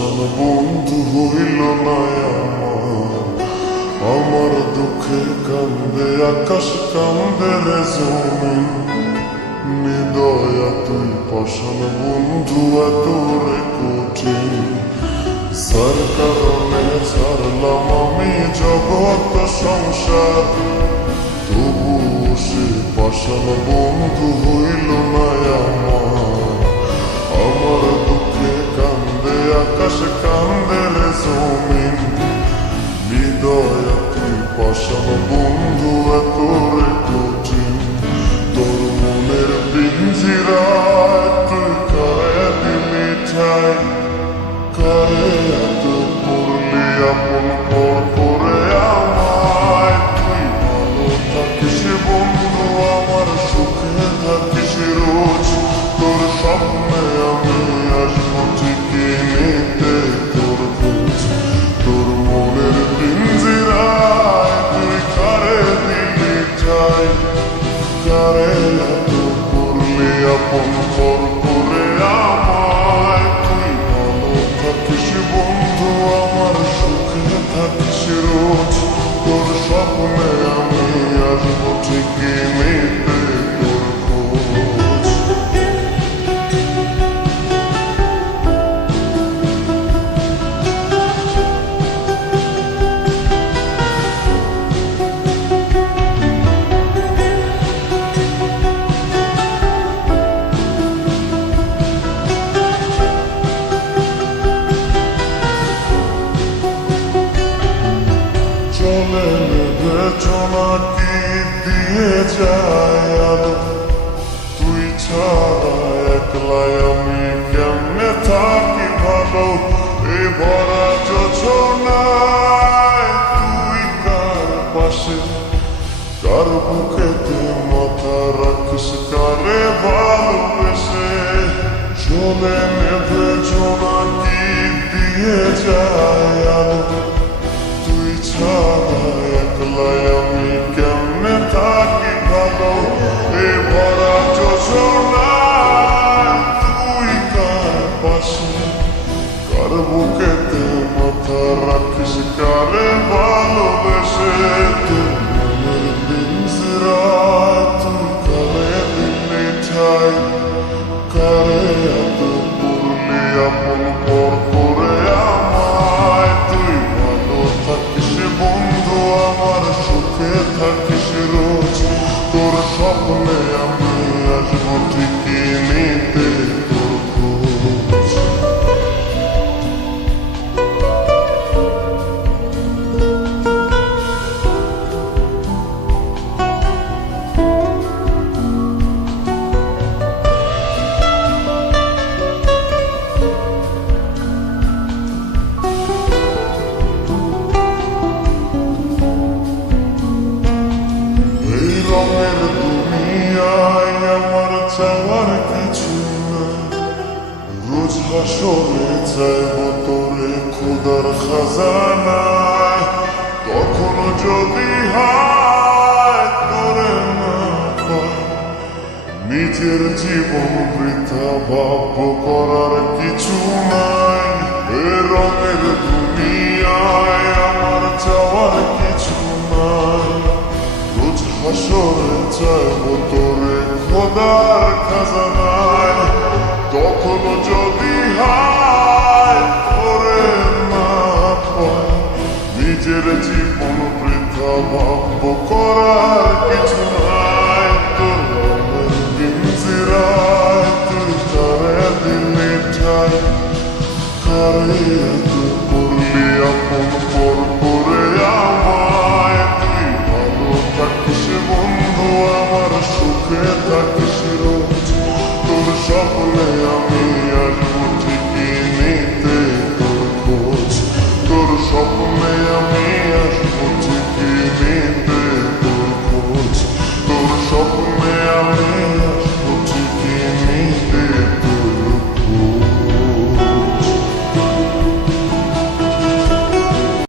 পাষাণ বন্ধু হইল না আমার দুঃখে কান্দে আকাশ কান্দে রে জমিন নিদয়া তুই পাষাণ বন্ধু এত রে কঠিন যার কারণে ছাড়লাম আমি জগৎ সংসার তবু সে পাষাণ বন্ধু হইল না আমার দুঃখে কান্দে আকাশ কান্দে রে জমিন হৃদয় তুই পাষাণ বন্ধু এত রে কঠিন তোর মনের পিঞ্জিরায় তুই কারে দিলি ঠাই কারে এত করলি আপন পর করে আমায় তুই ভালো থাকিস বন্ধু আমার সুখে থাকিস রোজ তোর স্বপ্নে আমি আসবো ঠিকই নিতে তোর খোঁজ তোর মনের পিঞ্জিরায় তুই কারে দিলি ঠাই কারে এত করলি আপন পর করে আমায় তুই ভালো থাকিস বন্ধু আমার সুখে থাকিস রোজ তোর স্বপ্নে আমি আসবো ঠিকই নিতে তোর খোঁজ চলে নেবে জোনাকি দিয়ে যায় আলো তুই ছাড়া একলাই আমি কেমনে থাকি ভালো এ ভরা যোজনায় তুই কার পাশে কার বুকেতে মাথা রাখিস কারে ভালোবেসে চলে নেবে জোনাকি দিয়ে যায় আলো তুই ছাড়া একলাই আমি কেমনে থাকি ভালো এ ভরা যোজনায় তুই কার পাশে কার বুকেতে মাথা রাখিস কারে ভালোবেসে তোর মনের পিঞ্জিরায় তুই কারে দিলি ঠাই কারে এত করলি আপন পর করে আমায় তুই ভালো থাকিস বন্ধু আমার সুখে থাকিস রোজ তোর স্বপ্নে আমি আসবো ঠিকই নিতে তোর খোঁজ রঙের দুনিয়ায় আমার চাওয়ার কিছু নাই রোজ হাসরে চাইব তোরে খোদার খাজানায় তখন যদি হায় তোরে না পাই নিজের জীবন বৃথা ভাব্য করার কিছু নাই এ রঙের দুনিয়ায় আমার চাওয়ার কিছু নাই হাসরে চাইব তোরে খোদার খাজানায় তখন যদি হায় তোরে না পাই নিজের জীবন বৃথা ভাব্য করার কিছু নাই তোর মনের পিঞ্জিরায় তুই কারে দিলি ঠাই কারে এত করলি আপন পর করে আমায় তুই ভালো থাকিস বন্ধু আমার সুখে থাকিস রোজ